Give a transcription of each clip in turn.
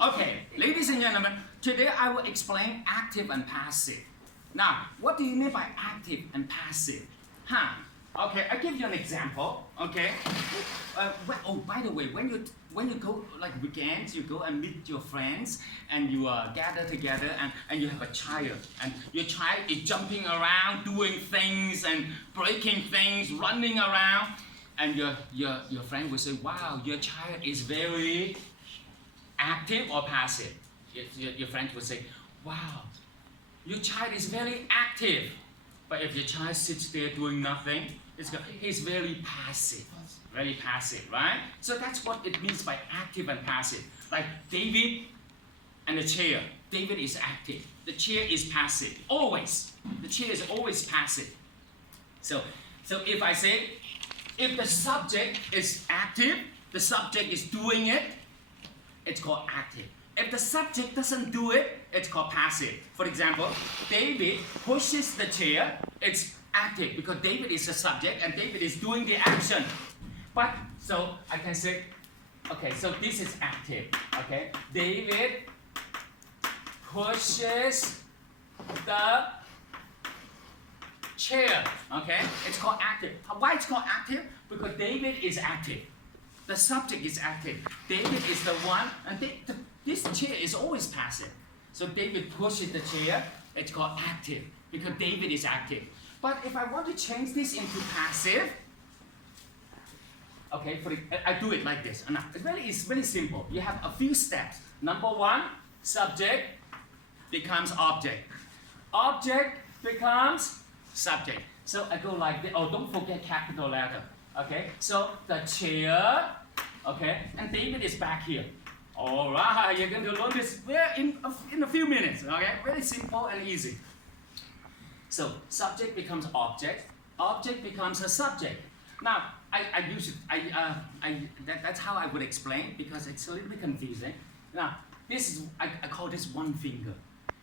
Okay, ladies and gentlemen, today I will explain active and passive. Now, what do you mean by active and passive? Okay, I'll give you an example. Okay. Oh, by the way, when you go like weekends, you go and meet your friends and you gather together and you have a child and your child is jumping around, doing things and breaking things, running around, and your friend will say, "Wow, your child is very active or passive." Your friend will say, "Wow, your child is very active." But if your child sits there doing nothing, he's very passive. Very passive, right? So that's what it means by active and passive. Like David and the chair. David is active. The chair is passive. Always. The chair is always passive. So if I say, if the subject is active, the subject is doing it, it's called active. If the subject doesn't do it, it's called passive. For example, David pushes the chair, it's active because David is the subject and David is doing the action. But, so I can say, okay, so this is active, okay? David pushes the chair, okay? It's called active. Why it's called active? Because David is active. The subject is active. David is the one, and this chair is always passive. So David pushes the chair, it's called active, because David is active. But if I want to change this into passive, okay, I do it like this. It's very simple. You have a few steps. Number one, subject becomes object. Object becomes subject. So I go like this. Oh, don't forget capital letter. Okay, so the chair, okay, and David is back here. All right, you're going to learn this in a few minutes, okay? Very simple and easy. So subject becomes object, object becomes a subject. Now, that's how I would explain because it's a little bit confusing. Now, I call this one finger.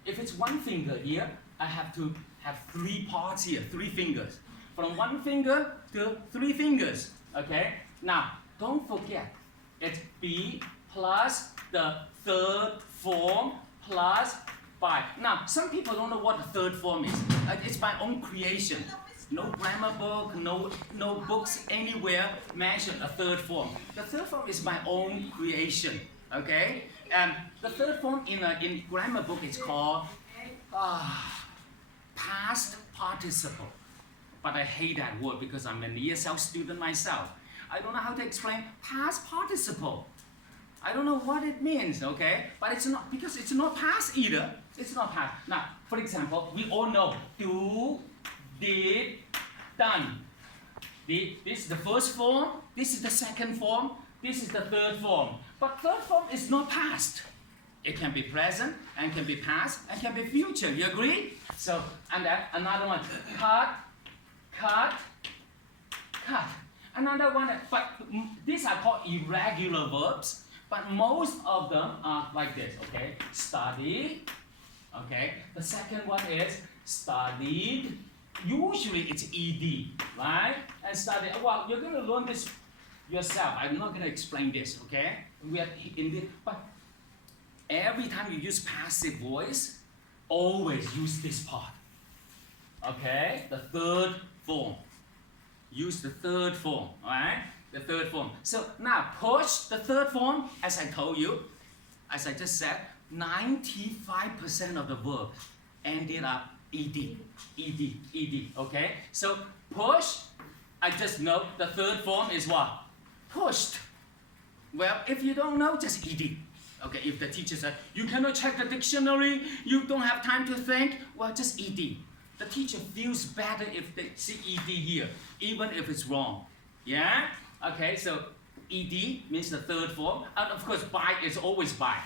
If it's one finger here, I have to have three parts here, three fingers. From one finger to three fingers, okay? Now, don't forget, it's B plus the third form plus 5. Now, some people don't know what the third form is. It's my own creation. No grammar book, no books anywhere mention a third form. The third form is my own creation, okay? The third form in grammar book is called past participle. But I hate that word because I'm an ESL student myself. I don't know how to explain past participle. I don't know what it means, okay? But it's not, because it's not past either. It's not past. Now, for example, we all know do, did, done. This is the first form, this is the second form, this is the third form. But third form is not past. It can be present, and can be past, and can be future. You agree? So, and then another one, cut, cut, cut. Another one, but these are called irregular verbs, but most of them are like this, okay? Study, okay? The second one is studied. Usually it's ed, right? And study, well, you're going to learn this yourself. I'm not going to explain this, okay? We are in this, but every time you use passive voice, always use this part, okay? The third form. Use the third form, alright? The third form. So now push the third form, as I told you, as I just said, 95% of the verbs ended up ed, okay? So push, I just know the third form is what? Pushed. Well, if you don't know, just ed. Okay, if the teacher said, you cannot check the dictionary, you don't have time to think, well, just ed. The teacher feels better if they see ed here, even if it's wrong. Yeah? Okay, so ed means the third form. And of course, by is always by.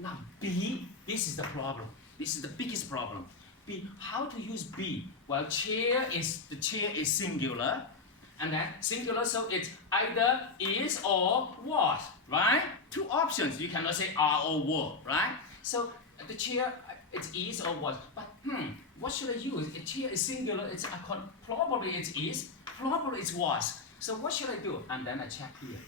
Now, be, this is the problem. This is the biggest problem. Be, how to use be? Well, the chair is singular. And then singular, so it's either is or was, right? Two options. You cannot say are or were, right? So the chair, it's is or was. But what should I use? A chair is singular, probably it is, probably it was. So what should I do? And then I check here.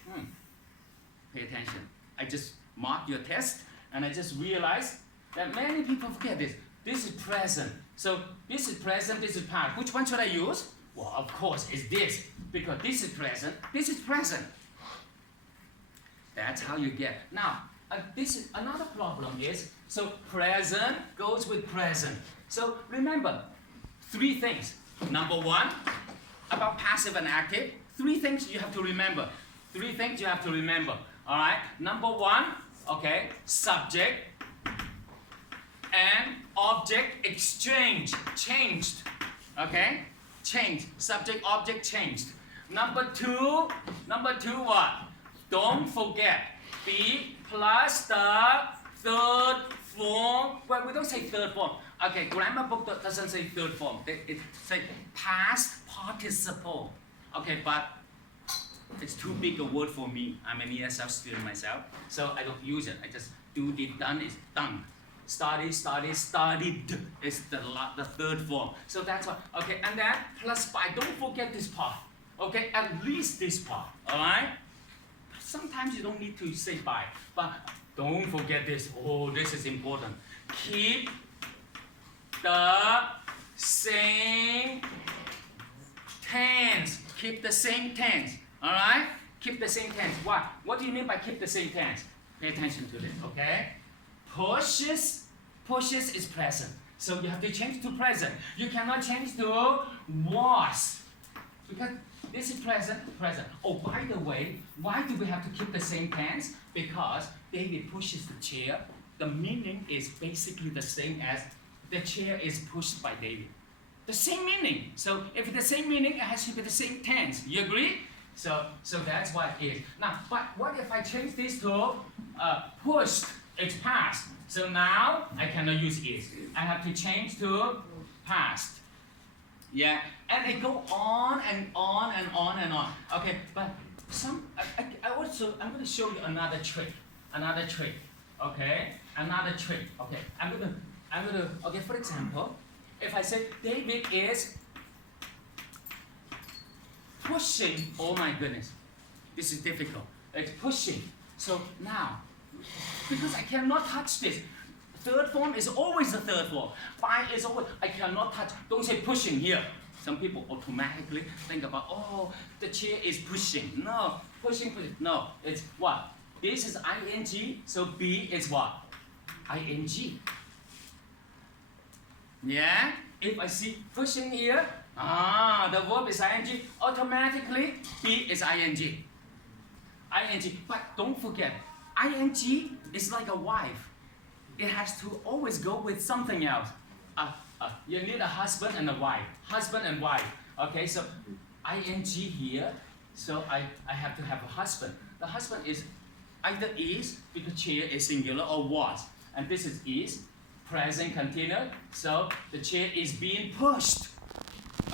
Pay attention. I just mark your test And I just realized that many people forget this. This is present. So this is present, this is past. Which one should I use? Well, of course, it's this. Because this is present, this is present. That's how you get. Now, this is another problem is, so present goes with present. So remember, 3 things. Number 1, about passive and active. 3 things you have to remember. 3 things you have to remember. All right. Number 1, okay, subject and object exchange, changed. Okay, changed. Subject, object changed. Number 2 what? Don't forget, be plus the third form. Well, we don't say third form. Okay, grammar book doesn't say third form. It says past participle. Okay, but it's too big a word for me. I'm an ESL student myself, so I don't use it. I just do, did, done is done. Study, study, studied is the third form. So that's why. Okay, and then plus by. Don't forget this part. Okay, at least this part. All right. Sometimes you don't need to say by, but don't forget this. Oh, this is important. Keep the same tense. Keep the same tense. All right? Keep the same tense. What? What do you mean by keep the same tense? Pay attention to this, okay? Pushes is present. So you have to change to present. You cannot change to was. Because this is present. Oh, by the way, why do we have to keep the same tense? Because David pushes the chair. The meaning is basically the same as the chair is pushed by David. The same meaning. So if it's the same meaning, it has to be the same tense. You agree? So that's why it is. Now, but what if I change this to pushed? It's past. So now I cannot use is. I have to change to past. Yeah, and it go on and on and on and on. Okay, but I'm going to show you another trick. Okay, another trick. Okay, I'm gonna. Okay, for example, if I say David is pushing. Oh my goodness, this is difficult. It's pushing. So now, because I cannot touch this. Third form is always the third form. By is always, I cannot touch. Don't say pushing here. Some people automatically think about, oh, the chair is pushing. No, pushing. No, it's what? This is ing, so be is what? Ing. Yeah? If I see pushing here, the verb is ing, automatically be is ing. But don't forget, ing is like a wife. It has to always go with something else. You need a husband and a wife. Husband and wife. Okay, so ing here, so I have to have a husband. The husband is either is, because chair is singular, or was. And this is present continuous, so the chair is being pushed.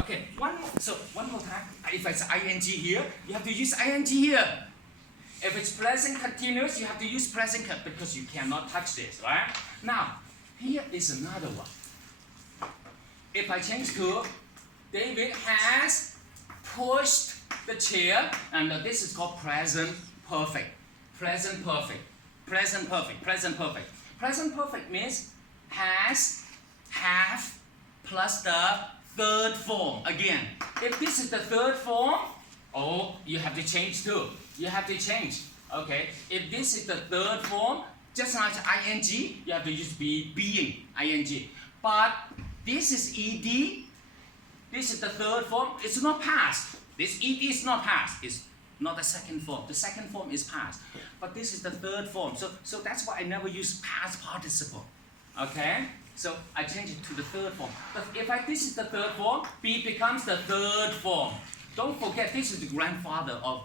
Okay, one more time. If it's ing here, you have to use ing here. If it's present continuous, you have to use present because you cannot touch this, right? Now, here is another one. If I change to David has pushed the chair, and this is called present perfect. Present perfect. Present perfect. Present perfect. Present perfect means has, have, plus the third form. Again, if this is the third form, oh, you have to change too. You have to change. Okay. If this is the third form, just like ing, you have to use being, ing. But this is ed. This is the third form. It's not past. This ed is not past. It's not the second form. The second form is past. But this is the third form. So that's why I never use past participle. Okay? So I change it to the third form. But if this is the third form, be becomes the third form. Don't forget, this is the grandfather of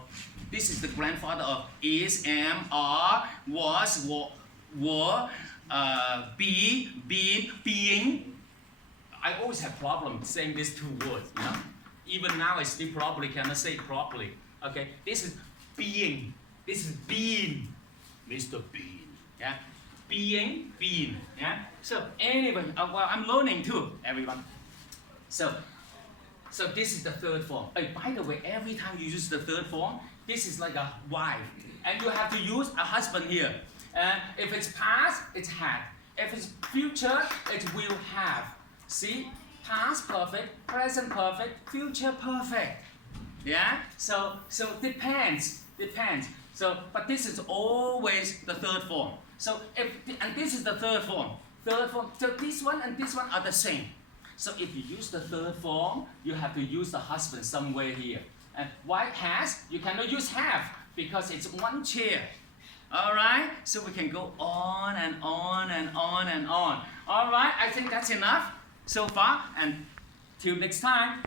is, am, are, was, were, be, been, being. I always have problems saying these 2 words. You know? Even now I still probably cannot say it properly. Okay, this is being. This is being. Mr. Bean. Yeah, being, being. Yeah. So anyway, well, I'm learning too, everyone. So this is the third form. By the way, every time you use the third form, this is like a wife, and you have to use a husband here. And if it's past, it's had. If it's future, it will have. See? Past perfect, present perfect, future perfect. Yeah? So depends. So, but this is always the third form. So and this is the third form. So this one and this one are the same. So if you use the third form, you have to use the husband somewhere here. And why has? You cannot use have because it's one chair. Alright? So we can go on and on and on and on. Alright, I think that's enough so far. And till next time.